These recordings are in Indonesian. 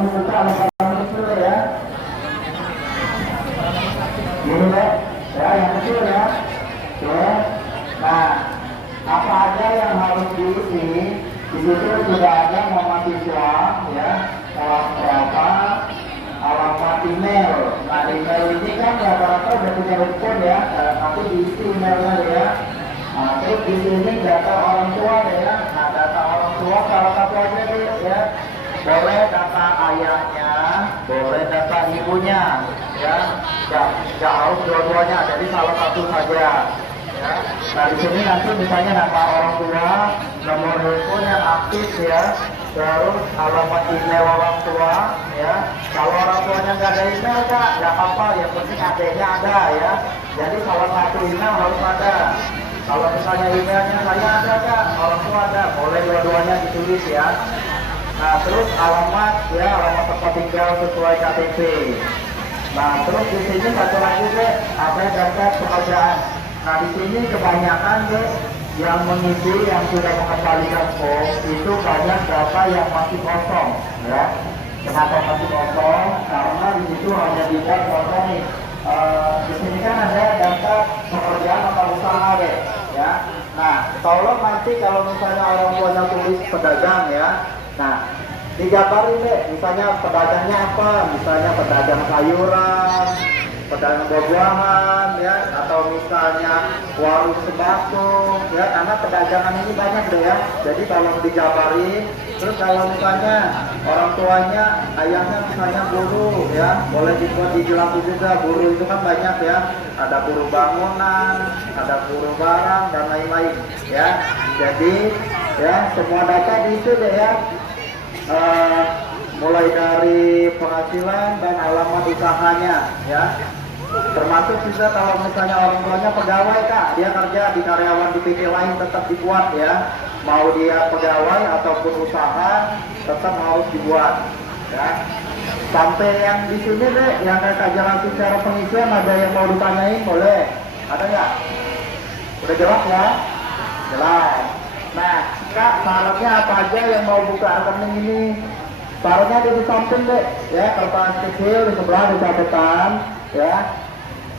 tolong dibuka alamat kecil ya. Ini deh, ya yang kecil ya. Oke. Nah, apa aja yang harus diisi? Di situ sudah ada nama siswa, ya, kelas berapa, alamat email. Nah, email ini kan rata-rata udah punya handphone ya, nanti diisi emailnya ya. Nah, terus di sini data orang tua ya. Nah, data orang tua salah satu aja deh ya. Boleh data ayahnya, boleh data ibunya, ya. Nggak harus dua-duanya, jadi salah satu saja. Ya. Nah, di sini nanti misalnya nama orang tua, nomor handphone yang aktif ya, terus alamat email orang tua ya. Kalau orang tuanya nggak ada email kak, nggak apa-apa, yang penting adanya ada ya. Jadi salah satu email harus ada. Kalau misalnya emailnya saya ada kak, orang tua ada, boleh dua-duanya ditulis ya. Nah, terus alamat ya, alamat tempat tinggal sesuai KTP. Nah, terus di sini satu lagi deh, ada data pekerjaan. Nah, di sini kebanyakan deh yang mengisi, yang sudah mengembalikan form itu banyak data yang masih kosong ya. Kenapa masih kosong? Karena di situ hanya dibuat kosong nih. Di sini kan ada data pekerjaan atau usaha deh ya. Nah, tolong nanti kalau misalnya orang tuanya tulis pedagang ya. Nah, digambarin deh, misalnya pedagangnya apa? Misalnya pedagang sayuran, pedagang buah-buahan ya, atau misalnya warung sembako ya, karena pedagangan ini banyak deh ya. Jadi kalau dijabarin, terus kalau misalnya orang tuanya, ayahnya misalnya buruh ya, boleh dibuat dijelasin juga. Buruh itu kan banyak ya, ada buruh bangunan, ada buruh barang dan lain-lain ya. Jadi ya semua data diisi deh ya. Mulai dari penghasilan dan alamat usahanya ya. Termasuk juga kalau misalnya orang tuanya pegawai kak, dia kerja di karyawan di PT lain tetap dibuat ya. Mau dia pegawai ataupun usaha tetap harus dibuat ya. Sampai yang di sini deh, yang kakak jelasin secara pengisian, ada yang mau ditanyain boleh? Ada nggak? Udah jelas ya? Jelas. Nah kak, syaratnya apa aja yang mau buka rekening ini? Syaratnya ada di samping deh ya, kertas kecil di sebelah di catatan ya.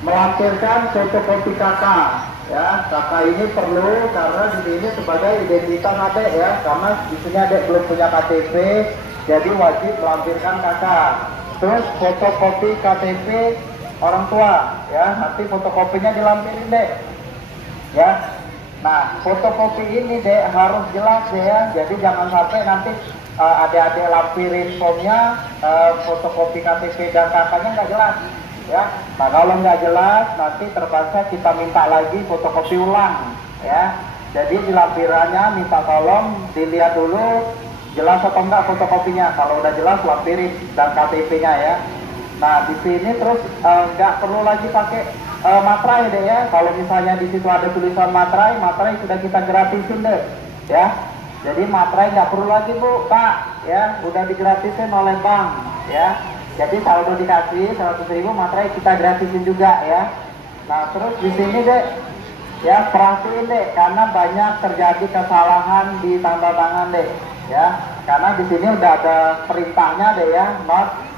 Melampirkan fotokopi kakak ya. Kakak ini perlu karena di sini sebagai identitas adek ya, karena di sini adek belum punya KTP, jadi wajib melampirkan kakak. Terus fotokopi KTP orang tua ya, nanti fotokopinya dilampirin deh ya. Nah, fotokopi ini deh harus jelas deh ya, jadi jangan sampai nanti adik-adik lampirin formnya fotokopi KTP dan kakaknya nggak jelas ya. Nah, kalau nggak jelas nanti terpaksa kita minta lagi fotokopi ulang ya. Jadi di lampirannya minta tolong dilihat dulu jelas atau enggak fotokopinya. Kalau udah jelas lampirin dan KTP-nya ya. Nah, di sini terus nggak perlu lagi pakai materai deh ya. Kalau misalnya di situ ada tulisan materai sudah kita gratisin deh ya. Jadi materai nggak perlu lagi bu, pak ya, udah digratisin oleh bank ya. Jadi kalau udah dikasih 100.000 materai kita gratisin juga ya. Nah, terus di sini deh ya, perhatiin deh karena banyak terjadi kesalahan di tanda tangan deh ya. Karena di sini udah ada perintahnya deh ya, not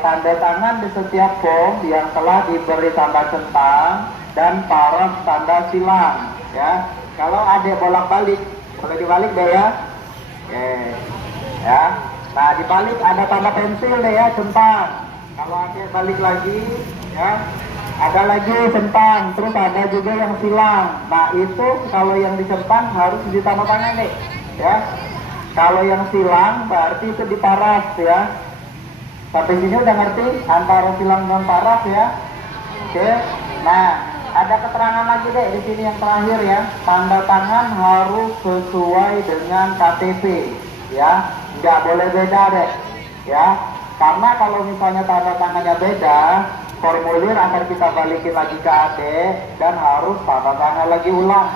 tanda tangan di setiap form yang telah diberi tanda centang dan paraf tanda silang ya. Kalau ada bolak-balik, boleh dibalik deh ya. Oke ya. Nah, dibalik ada tanda pensil deh ya, centang. Kalau ada balik lagi ya, ada lagi centang, terus ada juga yang silang. Nah, itu kalau yang dicentang harus ditanda tangan deh ya. Kalau yang silang berarti itu diparaf ya. Sampai sini udah ngerti antara silang dan paraf ya. Oke. Nah, ada keterangan lagi deh di sini yang terakhir ya. Tanda tangan harus sesuai dengan KTP ya. Nggak boleh beda deh ya. Karena kalau misalnya tanda tangannya beda, formulir akan kita balikin lagi ke adek dan harus tanda tangan lagi ulang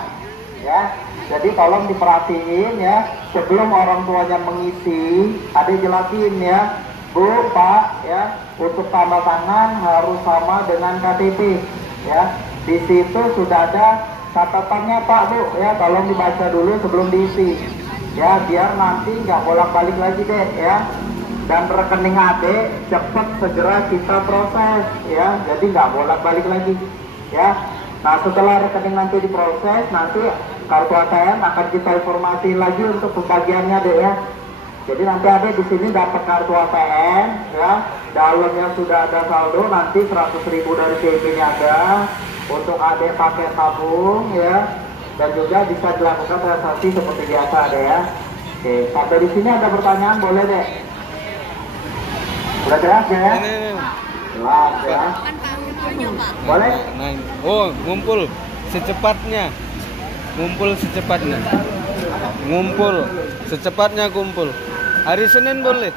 ya. Jadi tolong diperhatiin ya, sebelum orang tuanya mengisi, adek jelasin ya, bu, pak ya, untuk tanda tangan harus sama dengan KTP ya. Di situ sudah ada catatannya pak bu ya, tolong dibaca dulu sebelum diisi ya, biar nanti nggak bolak-balik lagi deh ya. dan rekening adik cepat segera kita proses ya, jadi nggak bolak-balik lagi ya. Nah setelah rekening nanti diproses, nanti kartu ATM akan kita informasi lagi untuk pembagiannya deh ya. Jadi nanti adik di sini dapat kartu ATM ya, dalamnya sudah ada saldo, nanti 100.000 dari CIP-nya ada untuk adik pakai tabung ya, dan juga bisa dilakukan transaksi seperti biasa deh ya. Oke, sampai di sini ada pertanyaan boleh deh. Udah jelas ya? Jelas ya. Boleh? Oh, ngumpul secepatnya. Ngumpul secepatnya. Ngumpul secepatnya kumpul. Hari Senin boleh?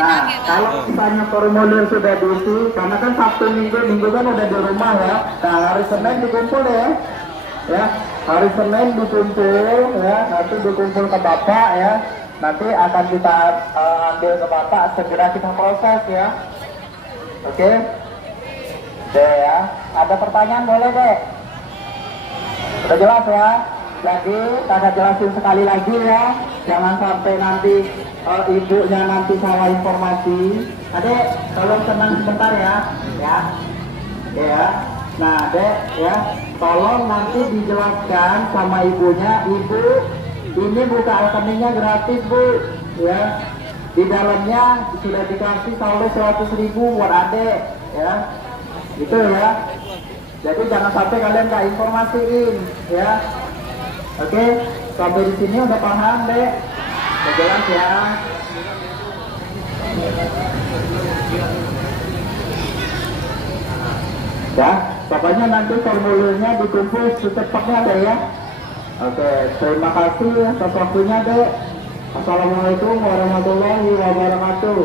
Nah, kalau misalnya formulir sudah diisi, karena kan Sabtu Minggu kan udah di rumah ya. Nah, hari Senin dikumpul ya. Ya, hari Senin dikumpul ya, nanti dikumpul ke Bapak ya. Nanti akan kita ambil ke Bapak, segera kita proses ya. Oke? Deh ya, ada pertanyaan boleh deh. Udah jelas ya? Jadi kakak jelasin sekali lagi ya, jangan sampai nanti ibunya nanti salah informasi. Adek, tolong tenang sebentar ya, ya. Nah, Dek, ya, tolong nanti dijelaskan sama ibunya, ibu ini buka rekeningnya gratis bu, ya. Di dalamnya sudah dikasih saldo 100.000 buat adek, ya. Gitu ya. Jadi jangan sampai kalian nggak informasiin, ya. Oke, sampai di sini udah paham deh, udah jelas ya. Ya, pokoknya nanti formulirnya dikumpul secepatnya deh ya. Oke, terima kasih atas waktunya deh. Assalamualaikum warahmatullahi wabarakatuh.